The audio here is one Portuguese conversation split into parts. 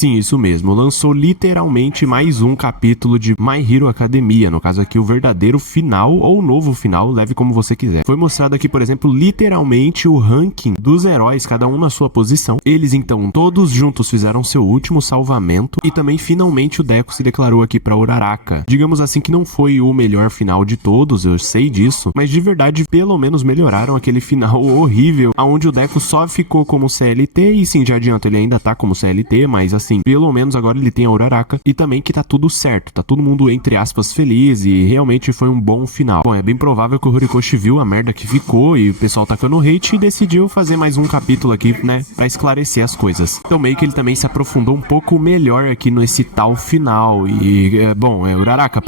Sim, isso mesmo. Lançou literalmente mais um capítulo de My Hero Academia, no caso aqui o verdadeiro final ou novo final, leve como você quiser. Foi mostrado aqui, por exemplo, literalmente o ranking dos heróis, cada um na sua posição. Eles então todos juntos fizeram seu último salvamento e também finalmente o Deco se declarou aqui pra Uraraka. Digamos assim que não foi o melhor final de todos, eu sei disso, mas de verdade pelo menos melhoraram aquele final horrível, onde o Deco só ficou como CLT e sim, já adianto, ele ainda tá como CLT, mas assim, pelo menos agora ele tem a Uraraka e também que tá tudo certo, tá todo mundo entre aspas feliz e realmente foi um bom final. Bom, é bem provável que o Horikoshi viu a merda que ficou e o pessoal tacando hate e decidiu fazer mais um capítulo aqui, né, pra esclarecer as coisas. Então meio que ele também se aprofundou um pouco melhor aqui nesse tal final e, bom, Uraraka,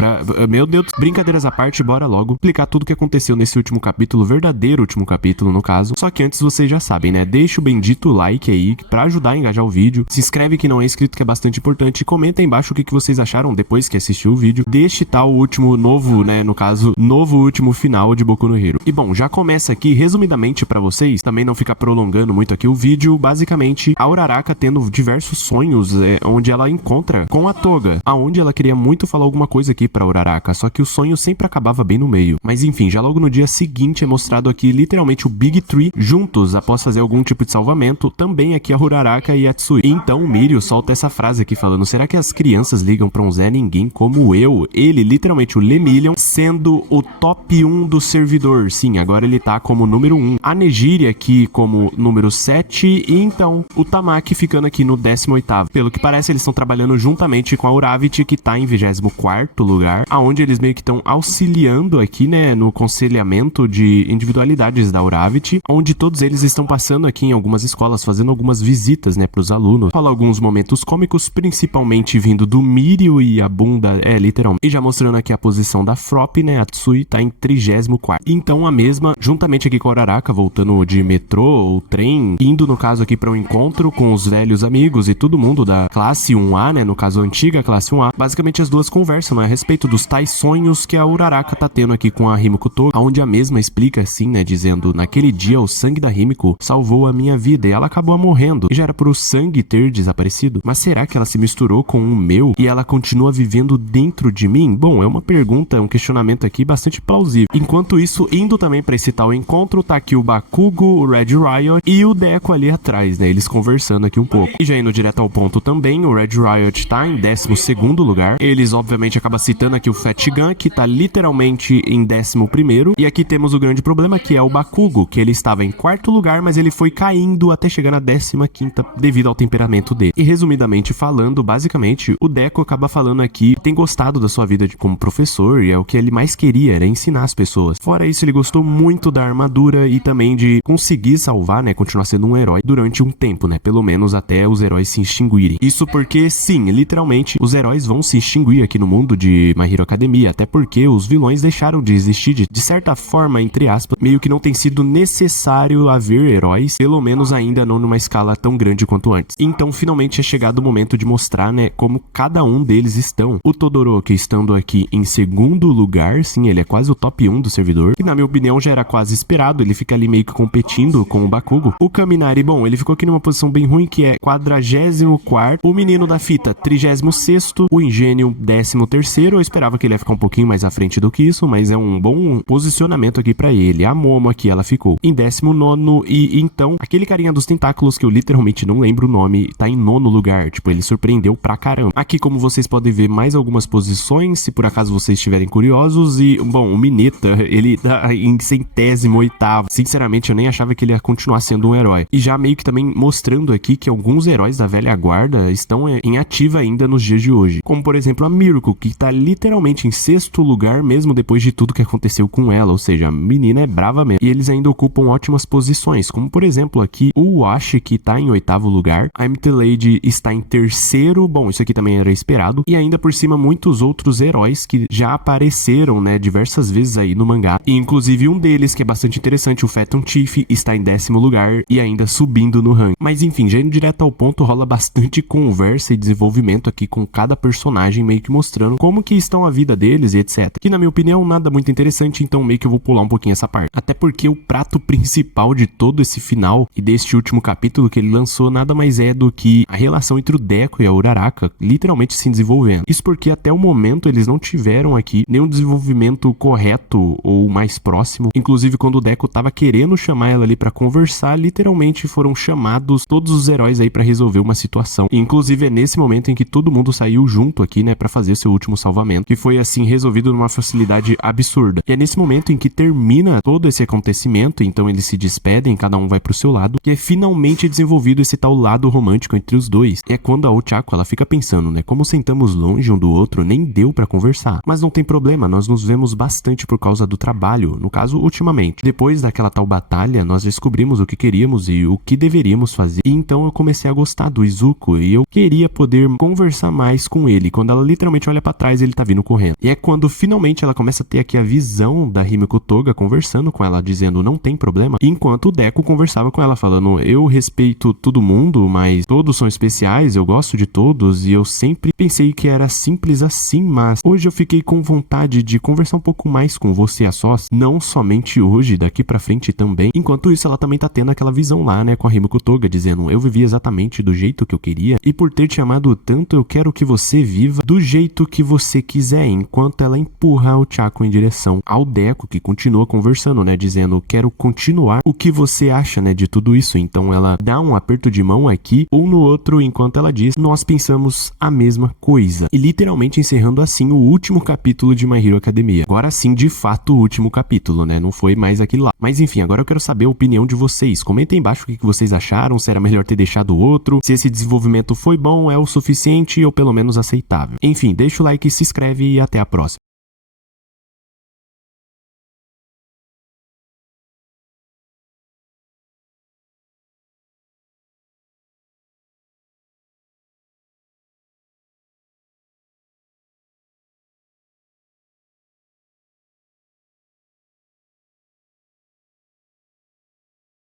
meu Deus, brincadeiras à parte, bora logo explicar tudo o que aconteceu nesse último capítulo, verdadeiro último capítulo no caso. Só que antes vocês já sabem, né, deixa o bendito like aí pra ajudar a engajar o vídeo, se inscreve que não é inscrito que é bastante importante e comenta aí embaixo o que vocês acharam depois que assistiu o vídeo deste tal último novo, né, no caso, novo último final de Boku no Hero. E bom, já começa aqui resumidamente pra vocês, também não ficar prolongando muito aqui o vídeo, basicamente a Uraraka tendo diversos sonhos onde ela encontra com a Toga, aonde ela queria muito falar alguma coisa aqui pra Uraraka, só que o sonho sempre acabava bem no meio. Mas enfim, já logo no dia seguinte é mostrado aqui literalmente o Big Tree juntos após fazer algum tipo de salvamento, também aqui a Uraraka e a Tsui. E então o Mirio solta essa frase aqui falando: será que as crianças ligam pra um Zé Ninguém como eu? Ele, literalmente o Lemillion, sendo o top 1 do servidor. Sim, agora ele tá como número 1. A Nejiri aqui como número 7 e então o Tamaki ficando aqui no 18º. Pelo que parece, eles estão trabalhando juntamente com a Uravity, que tá em 24º lugar, aonde eles meio que estão auxiliando aqui, né, no conselhamento de individualidades da Uravity, onde todos eles estão passando aqui em algumas escolas, fazendo algumas visitas, né, pros alunos. Fala alguns momentos cômicos, principalmente vindo do Mirio e a bunda, literalmente. E já mostrando aqui a posição da Frop, né, a Tsui tá em 34º. Então a mesma, juntamente aqui com a Uraraka, voltando de metrô ou trem, indo no caso aqui para um encontro com os velhos amigos e todo mundo da classe 1A, né, no caso a antiga classe 1A, basicamente as duas conversam, né, a respeito dos tais sonhos que a Uraraka tá tendo aqui com a Himiko Toga, onde a mesma explica assim, né, dizendo: naquele dia o sangue da Himiko salvou a minha vida e ela acabou morrendo, e já era pro sangue ter desaparecido, mas será que ela se misturou com o meu e ela continua vivendo dentro de mim? Bom, é uma pergunta, um questionamento aqui bastante plausível. Enquanto isso, indo também pra esse tal encontro, tá aqui o Bakugo, o Red Riot e o Deco ali atrás, né, eles conversando aqui um pouco. E já indo direto ao ponto também, o Red Riot tá em 12º lugar, eles obviamente acabam citando aqui o Fat Gun, que tá literalmente em 11º, e aqui temos o grande problema, que é o Bakugo, que ele estava em 4º lugar, mas ele foi caindo até chegar na 15ª devido ao temperamento dele. E resumidamente falando, basicamente, o Deco acaba falando aqui que tem gostado da sua vida como professor, e é o que ele mais queria, era ensinar as pessoas. Fora isso, ele gostou muito da armadura e também de conseguir salvar, né, continuar sendo um herói durante um tempo, né, pelo menos até os heróis se extinguirem. Isso porque, sim, literalmente, os heróis vão se extinguir aqui no mundo de My Hero Academia, até porque os vilões deixaram de existir, de certa forma, entre aspas, meio que não tem sido necessário haver heróis, pelo menos ainda não numa escala tão grande quanto antes. Então, finalmente é chegado o momento de mostrar, né, como cada um deles estão. O Todoroki estando aqui em 2º lugar, sim, ele é quase o top 1 do servidor, que na minha opinião já era quase esperado, ele fica ali meio que competindo com o Bakugo. O Kaminari, bom, ele ficou aqui numa posição bem ruim, que é 44º, o menino da fita, 36º, o Ingênio, 13º, eu esperava que ele ia ficar um pouquinho mais à frente do que isso, mas é um bom posicionamento aqui pra ele. A Momo aqui, ela ficou em 19º, e então, aquele carinha dos tentáculos, que eu literalmente não lembro o nome, tá em 9º lugar, tipo, ele surpreendeu pra caramba. Aqui, como vocês podem ver, mais algumas posições, se por acaso vocês estiverem curiosos, e, bom, o Mineta, ele tá em 108º, sinceramente, eu nem achava que ele ia continuar sendo um herói. E já meio que também mostrando aqui que alguns heróis da velha guarda estão em ativa ainda nos dias de hoje, como por exemplo a Miracle, que tá literalmente em 6º lugar, mesmo depois de tudo que aconteceu com ela, ou seja, a menina é brava mesmo. E eles ainda ocupam ótimas posições, como por exemplo aqui o Washi, que tá em 8º lugar, a MT Lady está em 3º, bom, isso aqui também era esperado, e ainda por cima muitos outros heróis que já apareceram apareceram, né, diversas vezes aí no mangá. E, inclusive um deles, que é bastante interessante, o Phantom Chief, está em 10º lugar e ainda subindo no ranking. Mas enfim, já indo direto ao ponto, rola bastante conversa e desenvolvimento aqui com cada personagem, meio que mostrando como que estão a vida deles e etc. Que na minha opinião nada muito interessante, então meio que eu vou pular um pouquinho essa parte. Até porque o prato principal de todo esse final e deste último capítulo que ele lançou nada mais é do que a relação entre o Deco e a Uraraka literalmente se desenvolvendo. Isso porque até o momento eles não tiveram aqui nenhum desenvolvimento correto ou mais próximo. Inclusive quando o Deco tava querendo chamar ela ali pra conversar, literalmente foram chamados todos os heróis aí pra resolver uma situação. E, inclusive é nesse momento em que todo mundo saiu junto aqui, né, pra fazer seu último salvamento, que foi assim resolvido numa facilidade absurda. E é nesse momento em que termina todo esse acontecimento, então eles se despedem, cada um vai pro seu lado, que é finalmente desenvolvido esse tal lado romântico entre os dois. E é quando a Ochako, ela fica pensando, né, como sentamos longe um do outro, nem deu pra conversar. Mas não tem problema, nós nos vemos bastante por causa do trabalho, no caso, ultimamente. Depois daquela tal batalha, nós descobrimos o que queríamos e o que deveríamos fazer. E então eu comecei a gostar do Izuku e eu queria poder conversar mais com ele. Quando ela literalmente olha pra trás, ele tá vindo correndo. E é quando finalmente ela começa a ter aqui a visão da Himiko Toga conversando com ela, dizendo não tem problema, enquanto o Deco conversava com ela, falando eu respeito todo mundo, mas todos são especiais, eu gosto de todos e eu sempre pensei que era simples assim, mas hoje eu fiquei com vontade de conversar um pouco mais com você a sós, não somente hoje, daqui pra frente também. Enquanto isso, ela também tá tendo aquela visão lá, né, com a Himiko Toga, dizendo eu vivi exatamente do jeito que eu queria e por ter te amado tanto, eu quero que você viva do jeito que você quiser, enquanto ela empurra o Chaco em direção ao Deco, que continua conversando, né, dizendo quero continuar, o que você acha, né, de tudo isso. Então ela dá um aperto de mão aqui ou no outro, enquanto ela diz nós pensamos a mesma coisa. E literalmente encerrando assim o último capítulo de My Hero Academia. Agora sim, de fato, o último capítulo, né, não foi mais aquilo lá. Mas enfim, agora eu quero saber a opinião de vocês. Comentem embaixo o que vocês acharam, se era melhor ter deixado o outro, se esse desenvolvimento foi bom, é o suficiente ou pelo menos aceitável. Enfim, deixa o like, se inscreve e até a próxima.